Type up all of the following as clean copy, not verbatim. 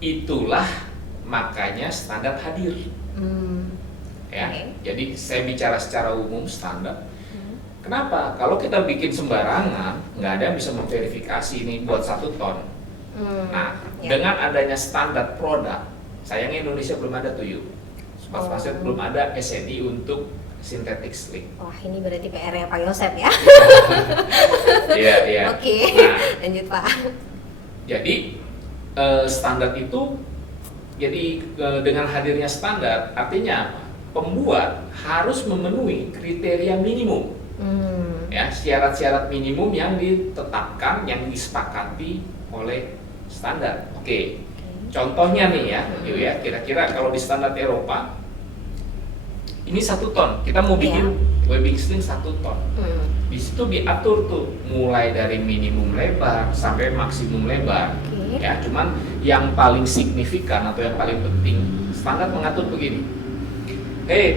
itulah makanya standar hadir. Ya, jadi saya bicara secara umum standar. Kenapa? Kalau kita bikin sembarangan, nggak ada yang bisa memverifikasi ini buat 1 ton. Nah, dengan adanya standar produk, sayangnya Indonesia belum ada tuh yuk. Pas-pasnya belum ada SNI untuk synthetic sling. Wah, ini berarti PR-nya Pak Yosep ya. Iya. Oke. Nah, lanjut Pak. jadi standar itu, jadi dengan hadirnya standar artinya apa? Pembuat harus memenuhi kriteria minimum. Ya, syarat-syarat minimum yang ditetapkan, yang disepakati oleh standar. Oke. Contohnya nih ya, yuk ya, kira-kira kalau di standar Eropa ini 1 ton, kita mau bikin webbing sling 1 ton. Di situ diatur tuh mulai dari minimum lebar sampai maksimum lebar. Ya, cuman yang paling signifikan atau yang paling penting, standar mengatur begini.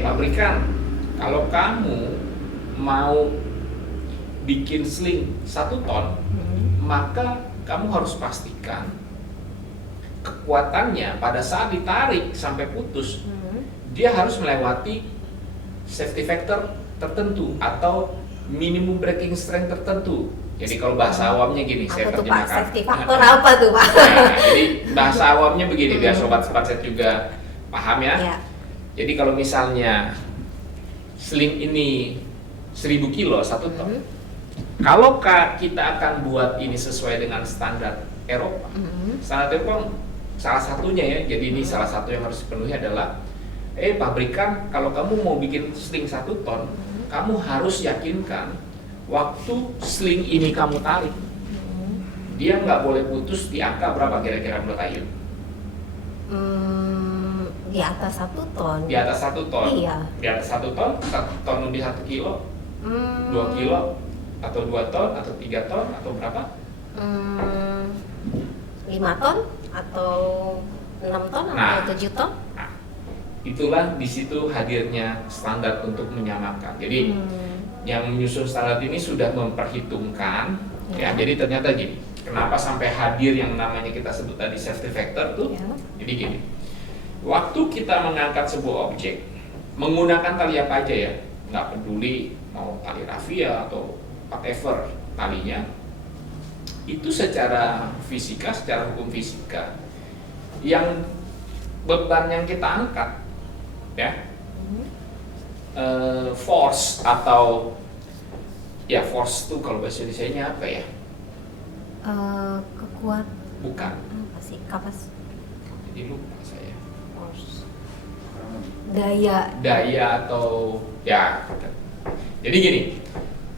Pabrikan, kalau kamu mau bikin sling 1 ton, maka kamu harus pastikan kekuatannya pada saat ditarik sampai putus, dia harus melewati safety factor tertentu atau minimum breaking strength tertentu. Jadi kalau bahasa awamnya gini, saya terjemahkan. Pak, safety factor apa tuh Pak? Nah, jadi bahasa awamnya begini, biar sobat-sobat saya juga paham ya. Jadi kalau misalnya sling ini 1000 kilo 1 ton, kalau kita akan buat ini sesuai dengan standar Eropa, standar Eropa salah satunya ya, jadi ini salah satu yang harus dipenuhi adalah pabrikan, kalau kamu mau bikin sling 1 ton, kamu harus yakinkan waktu sling ini kamu tarik, dia nggak boleh putus di angka berapa kira-kira menurut Ayu? Di atas 1 ton. Di atas 1 ton. Iya. Di atas 1 ton, 1 ton lebih 1 kilo, 2 kilo, atau 2 ton, atau 3 ton, atau berapa? 5 ton, atau 6 ton, atau 7 ton? Nah, itulah di situ hadirnya standar untuk menyamakan. Jadi yang menyusun standar ini sudah memperhitungkan, ya. Jadi ternyata gini, kenapa sampai hadir yang namanya kita sebut tadi safety factor tuh? Jadi gini. Waktu kita mengangkat sebuah objek menggunakan tali apa aja ya, nggak peduli mau tali rafia atau whatever talinya, itu secara fisika, secara hukum fisika, yang beban yang kita angkat ya, force atau ya force itu kalau bahasa Indonesia-nya apa ya? Kekuatan. Bukan. Apa sih? Kapas. Jadi lupa saya. Daya atau ya. Jadi gini,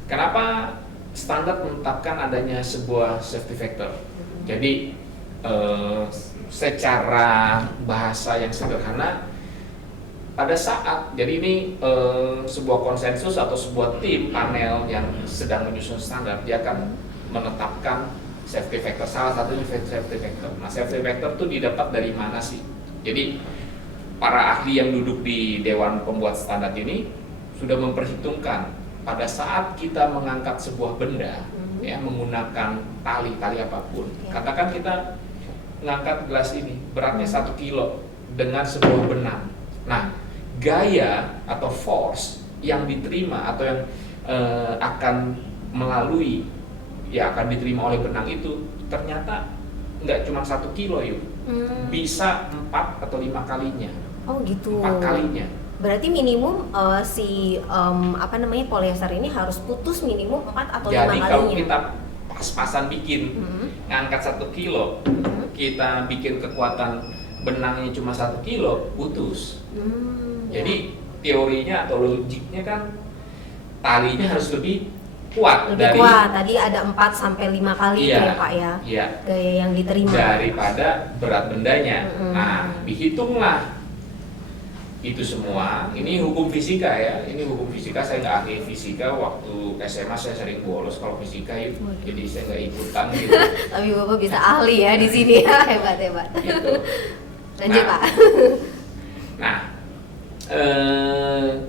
kenapa standar menetapkan adanya sebuah safety factor? Jadi secara bahasa yang sederhana, pada saat jadi ini sebuah konsensus atau sebuah tim panel yang sedang menyusun standar, dia akan menetapkan safety factor. Salah satunya safety factor. Nah, safety factor itu didapat dari mana sih? Jadi para ahli yang duduk di Dewan Pembuat Standar ini sudah memperhitungkan pada saat kita mengangkat sebuah benda, ya, menggunakan tali apapun. Katakan kita mengangkat gelas ini, beratnya 1 kilo dengan sebuah benang. Nah, gaya atau force yang diterima atau yang akan melalui, ya akan diterima oleh benang itu ternyata nggak cuma 1 kilo yuk, bisa 4 atau 5 kalinya. Oh gitu. 4 kalinya. Berarti minimum polyester ini harus putus minimum 4 atau 5 kalinya. Jadi kalau kita pas-pasan bikin, ngangkat 1 kilo, kita bikin kekuatan benangnya cuma 1 kilo, putus. Jadi teorinya atau logiknya kan talinya harus lebih kuat. Lebih kuat, tadi ada 4 sampai 5 kali ya Pak ya, gaya yang diterima. Daripada berat bendanya. Nah, dihitunglah itu semua. Ini hukum fisika ya, ini hukum fisika, saya nggak ahli fisika. Waktu SMA saya sering bolos kalau fisika itu, jadi saya nggak ikutan gitu. Tapi Bapak bisa ahli ya di sini ya, hebat. Gitu. Lanjut Pak. Nah,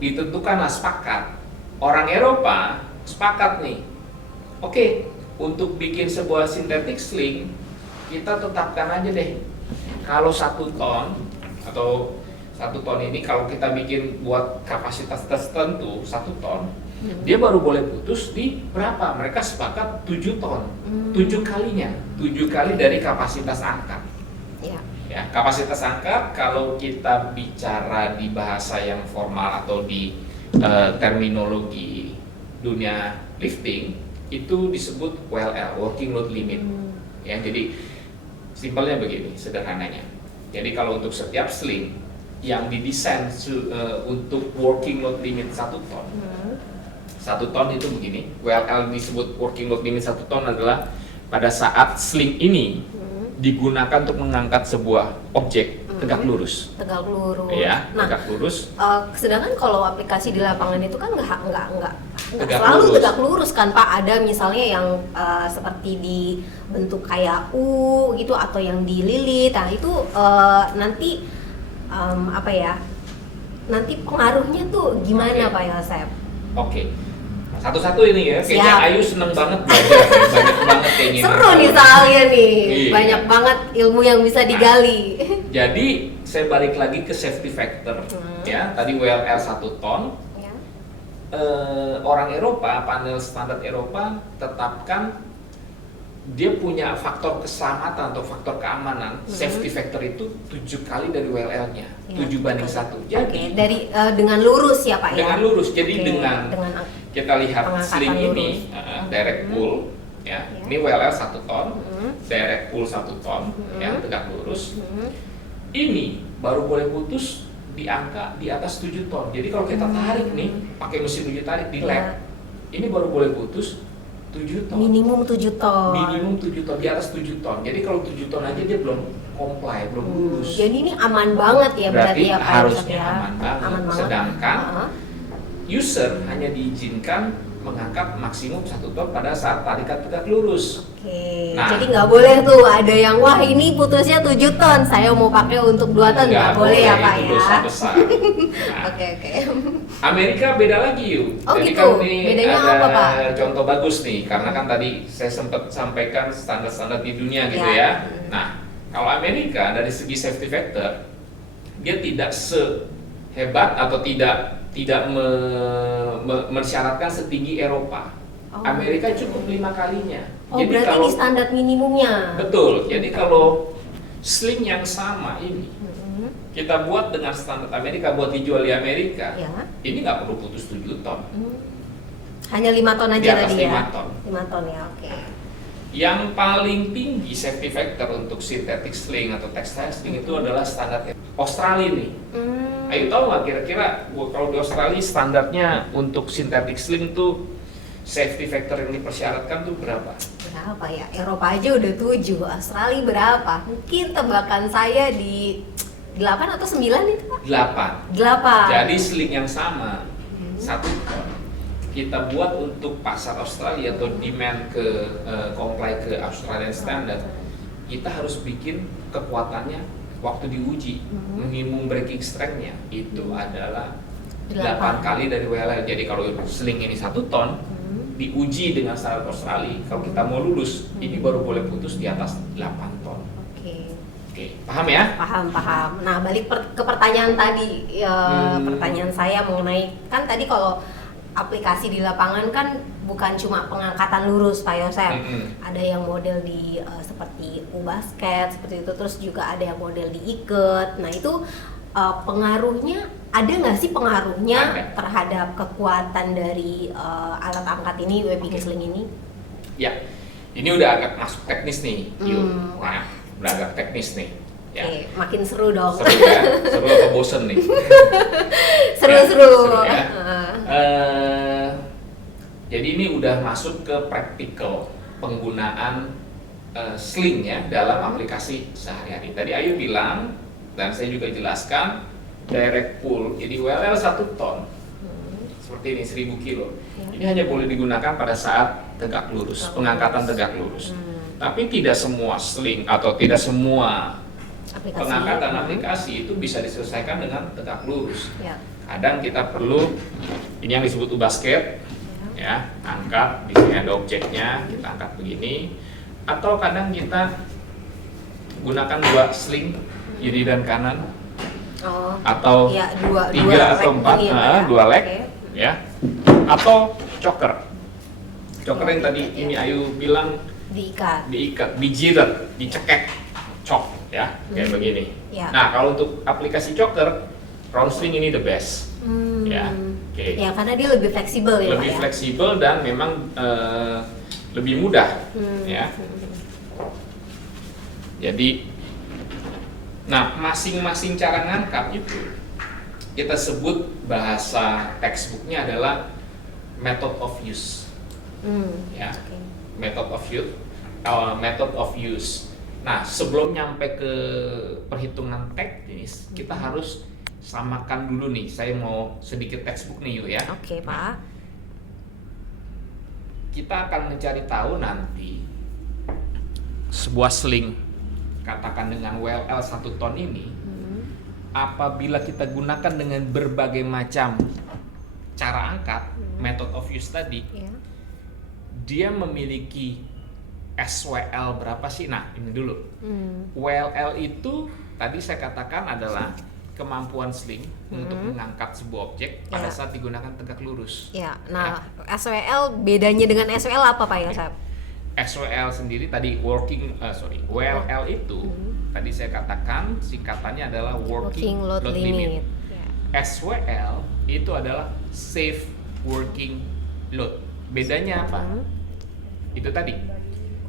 ditentukanlah sepakat. Orang Eropa sepakat nih, oke, untuk bikin sebuah synthetic sling kita tetapkan aja deh. Kalau 1 ton atau 1 ton ini kalau kita bikin buat kapasitas tertentu 1 ton, dia baru boleh putus di berapa? Mereka sepakat 7 ton, 7 kalinya, 7 kali dari kapasitas angkat. Ya, kapasitas angkat kalau kita bicara di bahasa yang formal atau di terminologi dunia lifting itu disebut WLL, working load limit. Ya, jadi simpelnya begini, sederhananya. Jadi kalau untuk setiap sling yang didesain untuk working load limit 1 ton, 1 ton itu begini. WLL disebut working load limit 1 ton adalah pada saat sling ini digunakan untuk mengangkat sebuah objek tegak lurus. Tegak lurus. Ya, tegak lurus. Sedangkan kalau aplikasi di lapangan itu kan nggak tegak selalu lurus. tegak lurus kan Pak. Ada misalnya yang seperti dibentuk kayak U gitu atau yang dililit. Nah itu nanti apa ya? Nanti pengaruhnya tuh gimana Pak Yosep? Oke. Satu-satu ini ya, kayaknya Ayu seneng banget belajar, banyak banget kayaknya. Seru nih soalnya nih, iya. Banyak banget ilmu yang bisa digali. Jadi saya balik lagi ke safety factor, ya. Tadi WLL 1 ton. Ya. Orang Eropa, panel standar Eropa tetapkan dia punya faktor keselamatan atau faktor keamanan, safety factor itu 7 kali dari WLL-nya, 7:1. Jadi dari dengan lurus ya Pak ya. Dengan lurus, jadi dengan kita lihat sling ini, direct pull, ya. Ini WLL 1 ton, direct pull 1 ton, yang tegak lurus. Ini baru boleh putus di angka di atas 7 ton. Jadi kalau kita tarik nih, pakai mesin uji tarik di lab, ini baru boleh putus 7 ton. Minimum 7 ton. Minimum 7 ton, di atas 7 ton. Jadi kalau 7 ton aja dia belum comply, belum lurus. Jadi ini aman banget ya berarti ya Pak. Harusnya ya? aman banget. Sedangkan user hanya diizinkan mengangkat maksimum 1 ton pada saat tarikan tegak lurus. Oke. Nah, jadi nggak boleh tuh ada yang wah ini putusnya 7 ton, saya mau pakai untuk 2 ton, nggak boleh ya Pak itu ya. dosa besar. Nah, Oke. Amerika beda lagi yuk. Oh Jadi gitu. kan ini Bedanya ada apa Pak? contoh bagus nih, karena kan tadi saya sempat sampaikan standar-standar di dunia gitu ya. Nah, kalau Amerika dari segi safety factor dia tidak sehebat atau tidak mensyaratkan setinggi Eropa. Amerika cukup 5 kalinya. Oh, jadi berarti kalau di standar minimumnya. betul. Jadi kalau sling yang sama ini kita buat dengan standar Amerika, buat dijual di Amerika, ini nggak perlu putus 7 ton. Hanya 5 ton aja di atas tadi 5 ya. ton. 5 ton ya, oke. Yang paling tinggi safety factor untuk synthetic sling atau textile sling itu adalah standar Australia nih. Ayo tahu nggak kira-kira kalau di Australia standarnya untuk synthetic sling tuh safety factor yang dipersyaratkan tuh berapa? Berapa ya? Eropa aja udah 7, Australia berapa? Mungkin tebakan saya di 8 atau 9 itu Pak? 8. Jadi sling yang sama 1 ton kita buat untuk pasar Australia atau demand ke comply ke Australian standard, kita harus bikin kekuatannya waktu diuji minimum breaking strength-nya itu adalah 8 kali dari WLL. Jadi kalau sling ini 1 ton diuji dengan standar Australia, kalau kita mau lulus ini baru boleh putus di atas 8 ton. Oke, paham ya? Paham. Nah, balik ke pertanyaan tadi, pertanyaan saya mengenai kan tadi kalau aplikasi di lapangan kan bukan cuma pengangkatan lurus Pak Yosep, ada yang model di seperti U-basket seperti itu, terus juga ada yang model diikat. Nah itu pengaruhnya ada nggak sih pengaruhnya terhadap kekuatan dari alat angkat ini, WPG sling ini? Ya, ini udah agak masuk teknis nih, Nah, udah agak teknis nih. Ya. Oke, makin seru dong. Seru ya? Seru atau bosen nih? Seru. Ya. Jadi ini udah masuk ke praktikal penggunaan sling ya dalam aplikasi sehari-hari. Tadi Ayu bilang dan saya juga jelaskan direct pull. Jadi WLL 1 ton seperti ini 1000 kilo. Ini hanya boleh digunakan pada saat tegak lurus, pengangkatan tegak lurus. Tapi tidak semua sling atau tidak semua pengangkatan aplikasi itu bisa diselesaikan dengan tegak lurus. Kadang kita perlu ini yang disebut U-basket, ya, angkat di sini ada objeknya, kita angkat begini. Atau kadang kita gunakan 2 sling kiri dan kanan, Oh. atau Ya, 3 atau 4, ini ya, Pak, 2 leg, Oke. ya, atau choker. Choker yang tadi Ya. ini Ayu bilang Diikat. dijiret, dicekek, chok, ya, kayak begini. Ya. Nah, kalau untuk aplikasi choker, round swing ini the best, ya, oke. Ya, karena dia lebih fleksibel ya, Lebih Pak, ya? fleksibel dan memang lebih mudah, ya. Jadi, nah masing-masing cara ngangkat itu kita sebut bahasa textbooknya adalah method of use, ya. Oke. Method of use. Nah, sebelum nyampe ke perhitungan teknis, kita harus samakan dulu nih. Saya mau sedikit textbook nih yuk ya. Oke, Pak. Kita akan mencari tahu nanti sebuah sling, katakan dengan WLL 1 ton ini, apabila kita gunakan dengan berbagai macam cara angkat, method of use tadi, Ya. dia memiliki SWL berapa sih? Nah, ini dulu. WLL itu tadi saya katakan adalah kemampuan sling untuk mengangkat sebuah objek pada Ya. saat digunakan tegak lurus. Ya, nah SWL bedanya dengan SWL apa, Pak Yosep? SWL sendiri tadi WLL itu tadi saya katakan singkatannya adalah working Load limit. Ya. SWL itu adalah safe working load. Bedanya apa? Itu tadi.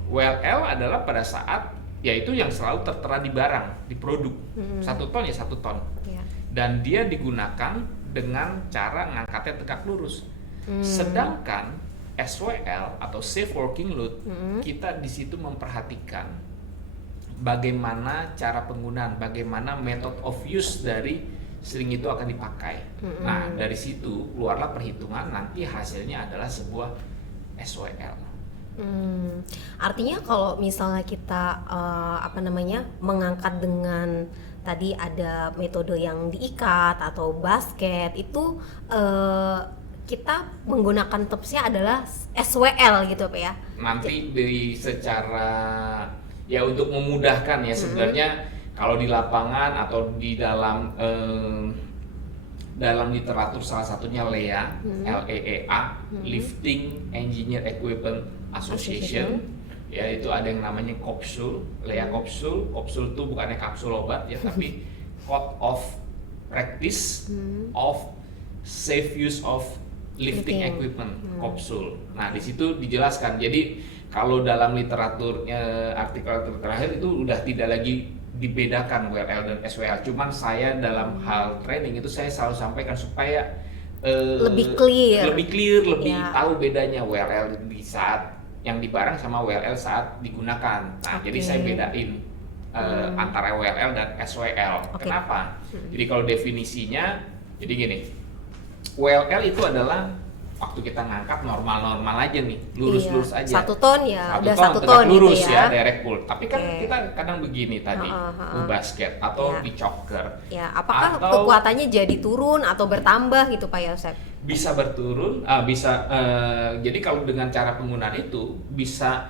WLL adalah pada saat yaitu yang selalu tertera di barang, di produk. 1 ton ya 1 ton. Ya. Dan dia digunakan dengan cara ngangkatnya tegak lurus. Sedangkan SWL atau safe working load, kita di situ memperhatikan bagaimana cara penggunaan, bagaimana method of use dari sling itu akan dipakai. Nah, dari situ keluarlah perhitungan, nanti hasilnya adalah sebuah SWL. Artinya kalau misalnya kita mengangkat dengan tadi ada metode yang diikat atau basket itu kita menggunakan topsnya adalah SWL gitu, Pak ya. Nanti secara ya untuk memudahkan ya sebenarnya kalau di lapangan atau di dalam literatur salah satunya LEA, LEEA, Lifting Engineer Equipment Association, ya itu ada yang namanya Kopsul, LEA Kopsul. Kopsul itu bukannya kapsul obat ya, tapi Code of Practice of Safe Use of Lifting Equipment, Kopsul. Nah, di situ dijelaskan. Jadi kalau dalam literatur artikel terakhir itu udah tidak lagi dibedakan WLL dan SWL. Cuman saya dalam hal training itu saya selalu sampaikan supaya lebih clear, lebih tahu bedanya WLL di saat yang di barang sama WLL saat digunakan. Nah, jadi saya bedain antara WLL dan SWL. Kenapa? Jadi kalau definisinya, jadi gini, WLL itu adalah waktu kita ngangkat normal-normal aja nih, lurus-lurus aja. 1 ton ya, udah 1 tegak ton lurus gitu ya, direct pull. Tapi kan kita kadang begini tadi, basket atau di choker. Ya, apakah kekuatannya jadi turun atau bertambah gitu, Pak Yosep? Bisa berturun, jadi kalau dengan cara penggunaan itu bisa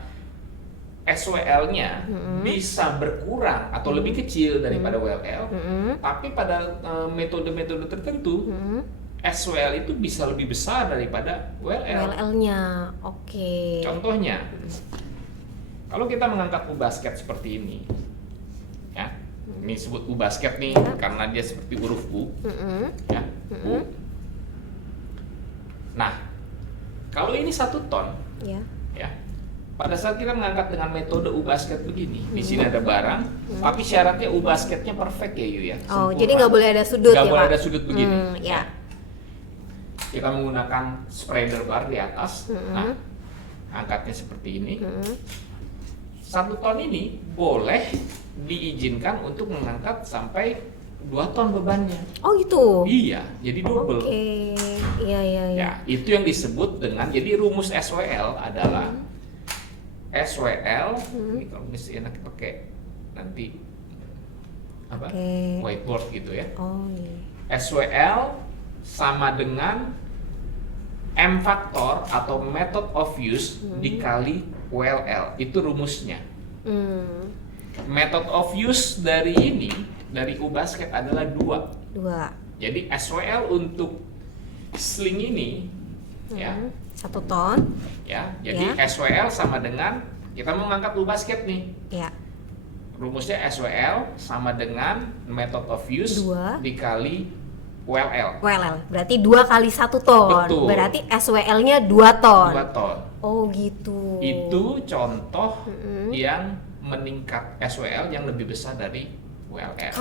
SWL-nya bisa berkurang atau lebih kecil daripada WLL, tapi pada metode-metode tertentu SWL itu bisa lebih besar daripada WLL. WLL-nya, oke. Contohnya, kalau kita mengangkat basket seperti ini, ya, ini disebut basket nih karena dia seperti huruf U, ya, U. Nah, kalau ini 1 ton, ya, pada saat kita mengangkat dengan metode basket begini, di sini ada barang, tapi syaratnya basketnya perfect ya, Yu ya. Oh, jadi nggak boleh ada sudut ya, Pak? Nggak boleh ada sudut begini. Ya. Kita menggunakan spreader bar di atas, nah, angkatnya seperti ini. 1 ton ini boleh diizinkan untuk mengangkat sampai 2 ton bebannya. Oh gitu? Iya, jadi double. Oke, iya. Ya, itu yang disebut dengan, jadi rumus SWL adalah SWL, ini kalau misalnya enak pakai nanti apa? Whiteboard gitu ya. Oh iya. SWL sama dengan M faktor atau method of use dikali WLL, itu rumusnya. Method of use dari ini, dari U-Basket adalah dua. Jadi SWL untuk sling ini, ya, 1 ton. Ya, jadi SWL sama dengan kita mau ngangkat U-Basket nih. Ya. Rumusnya SWL sama dengan method of use 2 dikali WLL. Berarti 2 kali 1 ton. Betul. Berarti SWL-nya 2 ton. 2 ton. Oh gitu. Itu contoh yang meningkat SWL yang lebih besar dari WLL.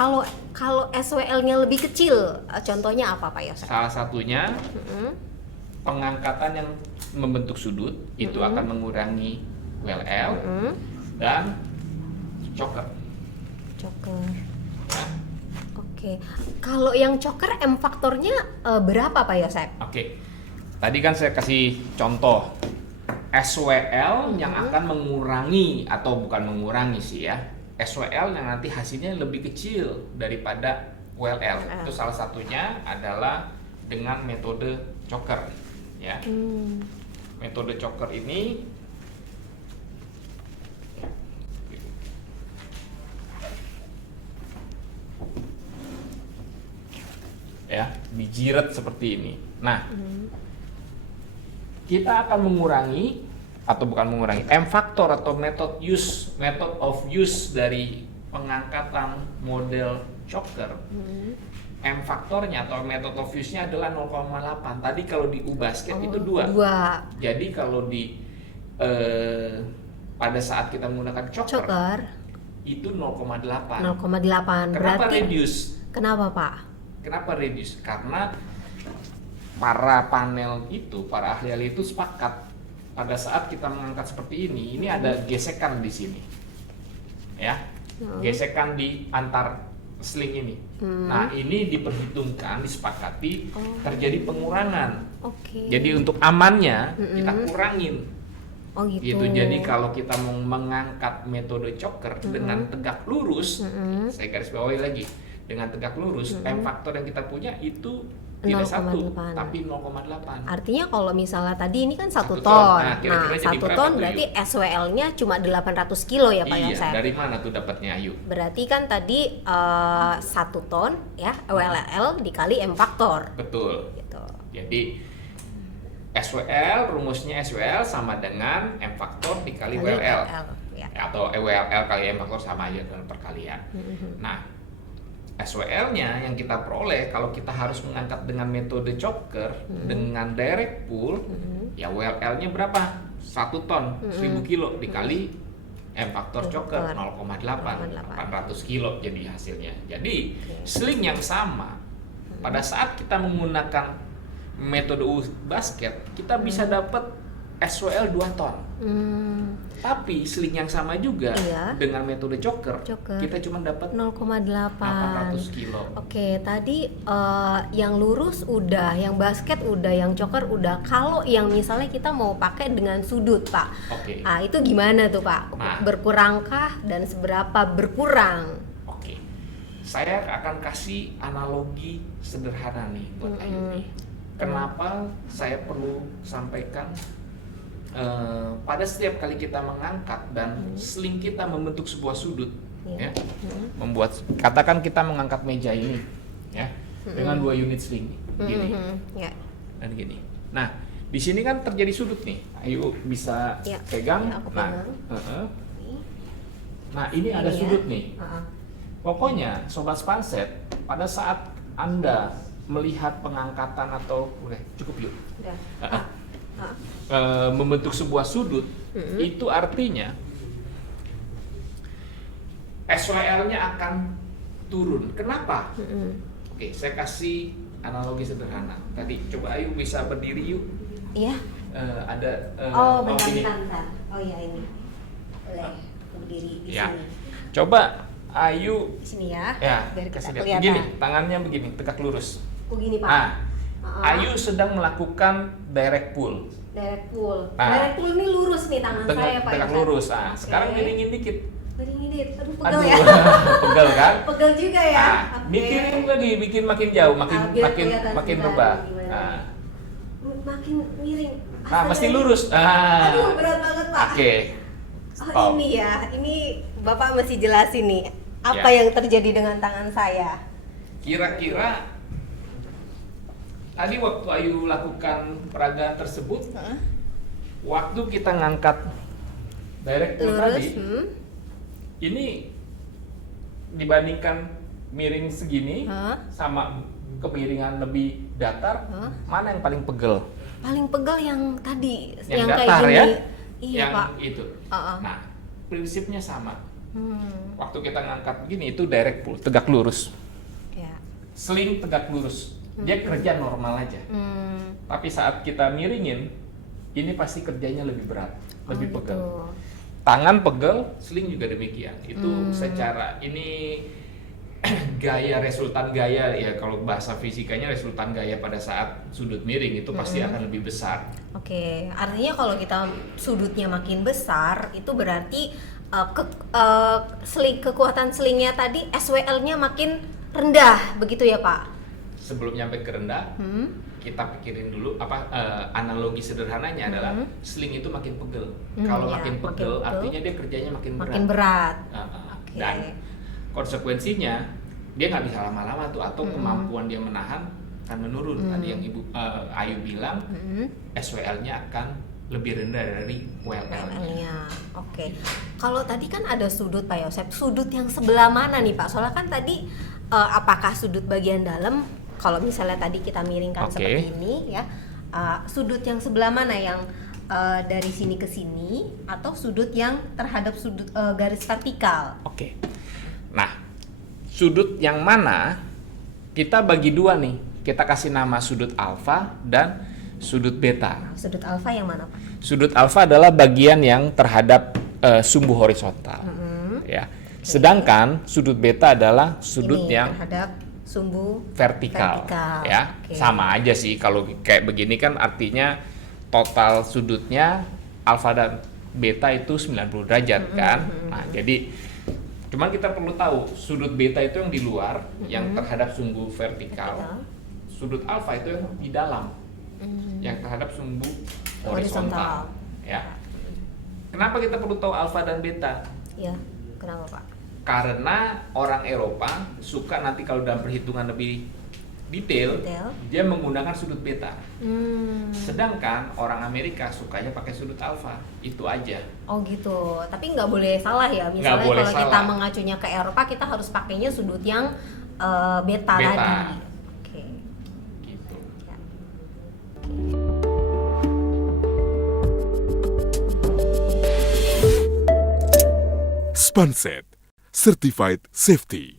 Kalau SWL-nya lebih kecil, contohnya apa Pak Yosef? Salah satunya pengangkatan yang membentuk sudut itu akan mengurangi WLL dan choker. Nah, Oke. Kalau yang choker M faktornya berapa Pak Yosef? Oke. Tadi kan saya kasih contoh SWL yang akan mengurangi atau bukan mengurangi sih ya. SWL yang nanti hasilnya lebih kecil daripada WLL. Itu salah satunya adalah dengan metode choker ya. Metode choker ini ya, dijiret seperti ini. Nah, kita akan mengurangi atau bukan mengurangi M faktor atau method of use dari pengangkatan model choker. M faktornya atau method of use-nya adalah 0,8. Tadi kalau di U-Basket itu 2. Jadi kalau di pada saat kita menggunakan choker itu 0,8. 0,8. Kenapa Berarti reduce? Kenapa Pak? Kenapa reduce? Karena para panel itu, para ahli itu sepakat pada saat kita mengangkat seperti ini ada gesekan di sini, ya, gesekan di antar sling ini. Nah, ini diperhitungkan, disepakati terjadi pengurangan. Jadi untuk amannya kita kurangin. Gitu. Jadi kalau kita mau mengangkat metode choker dengan tegak lurus, saya garis bawahi lagi, dengan tegak lurus, M faktor yang kita punya itu tidak 1, tapi 0,8. Artinya kalau misalnya tadi ini kan 1 ton. Nah, kira-kira 1 ton berarti SWL-nya cuma 800 kilo ya Pak Yosef? Iya, dari mana tuh dapatnya Ayu? Berarti kan tadi 1 ton ya, WLL dikali M faktor. Betul. Gitu. Jadi SWL, rumusnya SWL sama dengan M faktor dikali WLL. Ya. Atau WLL kali M faktor sama aja dengan perkalian. Nah, SWL-nya yang kita peroleh kalau kita harus mengangkat dengan metode choker dengan direct pull, ya WLL-nya berapa? 1 ton, 1000 kilo dikali M faktor choker 0,8, 800 kilo jadi hasilnya. Jadi sling yang sama pada saat kita menggunakan metode U-Basket kita bisa dapat SWL 2 ton. Tapi sling yang sama juga dengan metode choker kita cuma dapat 800 kilo. Oke, tadi yang lurus udah, yang basket udah, yang choker udah. Kalau yang misalnya kita mau pakai dengan sudut, Pak. Nah, itu gimana tuh, Pak? Nah, berkurangkah dan seberapa berkurang? Oke. Saya akan kasih analogi sederhana nih buat Ayu nih. Kenapa saya perlu sampaikan pada setiap kali kita mengangkat dan sling kita membentuk sebuah sudut, ya, membuat, katakan kita mengangkat meja ini, ya, dengan 2 unit sling, gini, dan gini. Nah, di sini kan terjadi sudut nih. Ayo bisa pegang. Nah, ini ada sudut nih. Pokoknya, sobat Spanset, pada saat Anda melihat pengangkatan atau cukup yuk. Membentuk sebuah sudut, itu artinya SWL-nya akan turun. Kenapa? Oke, saya kasih analogi sederhana. Tadi coba Ayu bisa berdiri yuk. Iya. Ada bentar. Oh ya, ini. Boleh berdiri di sini. Coba Ayu di sini ya. Biar kasih lihat. Begini, tangannya begini, tegak lurus. Begini, Pak. Nah, Ayu sedang melakukan direct pull. Direct pull ini lurus nih tangan saya, Pak. Tegak lurus. Nah, sekarang miringin dikit. Aduh, pegel ya. Pegel kan? Pegel juga ya. Nah, bikin lagi, bikin makin jauh, makin rebah. Nah, makin miring. Nah, mesti lurus. Aduh, berat banget, Pak. Oke. Oh ini ya, ini Bapak masih jelasin nih apa yang terjadi dengan tangan saya. Kira-kira tadi waktu Ayu lakukan peragaan tersebut, waktu kita ngangkat direct pull tadi, ini dibandingkan miring segini sama kemiringan lebih datar, mana yang paling pegel? Paling pegel yang tadi, yang kayak datar gini. Ya? Iya, yang Pak. itu. Nah, prinsipnya sama. Waktu kita ngangkat begini itu direct pull, tegak lurus. Ya. Sling tegak lurus, dia kerja normal aja. Tapi saat kita miringin, ini pasti kerjanya lebih berat, lebih pegel. Gitu. Tangan pegel, sling juga demikian. Itu secara ini gaya, resultan gaya ya, kalau bahasa fisikanya resultan gaya pada saat sudut miring itu pasti akan lebih besar. Oke, artinya kalau kita sudutnya makin besar itu berarti kekuatan slingnya tadi SWL-nya makin rendah, begitu ya Pak? Sebelum nyampe ke rendah, kita pikirin dulu analogi sederhananya adalah sling itu makin pegel. Kalau makin pegel artinya dia kerjanya makin berat. Makin berat. Okay. Dan konsekuensinya dia nggak bisa lama-lama tuh, atau kemampuan dia menahan akan menurun. Tadi yang Ibu Ayu bilang SWL-nya akan lebih rendah dari WLL-nya. Oke. Kalau tadi kan ada sudut Pak Yosep, sudut yang sebelah mana nih Pak? Soalnya kan tadi apakah sudut bagian dalam, kalau misalnya tadi kita miringkan seperti ini ya, sudut yang sebelah mana, yang dari sini ke sini atau sudut yang terhadap sudut garis vertikal? Oke. Nah, sudut yang mana kita bagi dua nih. Kita kasih nama sudut alfa dan sudut beta. Sudut alfa yang mana Pak? Sudut alfa adalah bagian yang terhadap sumbu horizontal. Ya. Sedangkan sudut beta adalah sudut ini, yang terhadap sumbu vertikal. Ya. Sama aja sih, kalau kayak begini kan artinya total sudutnya alfa dan beta itu 90 derajat kan. Nah, jadi cuman kita perlu tahu sudut beta itu yang di luar, yang terhadap sumbu vertikal. Sudut alfa itu yang di dalam, yang terhadap sumbu horizontal. Ya. Kenapa kita perlu tahu alfa dan beta? Ya, kenapa Pak? Karena orang Eropa suka nanti kalau dalam perhitungan lebih detail, dia menggunakan sudut beta. Sedangkan orang Amerika sukanya pakai sudut alfa. Itu aja. Oh gitu. Tapi nggak boleh salah ya. Misalnya kalau kita mengacunya ke Eropa, kita harus pakainya sudut yang beta tadi. Oke. Gitu. Ya. Spanset, Certified Safety.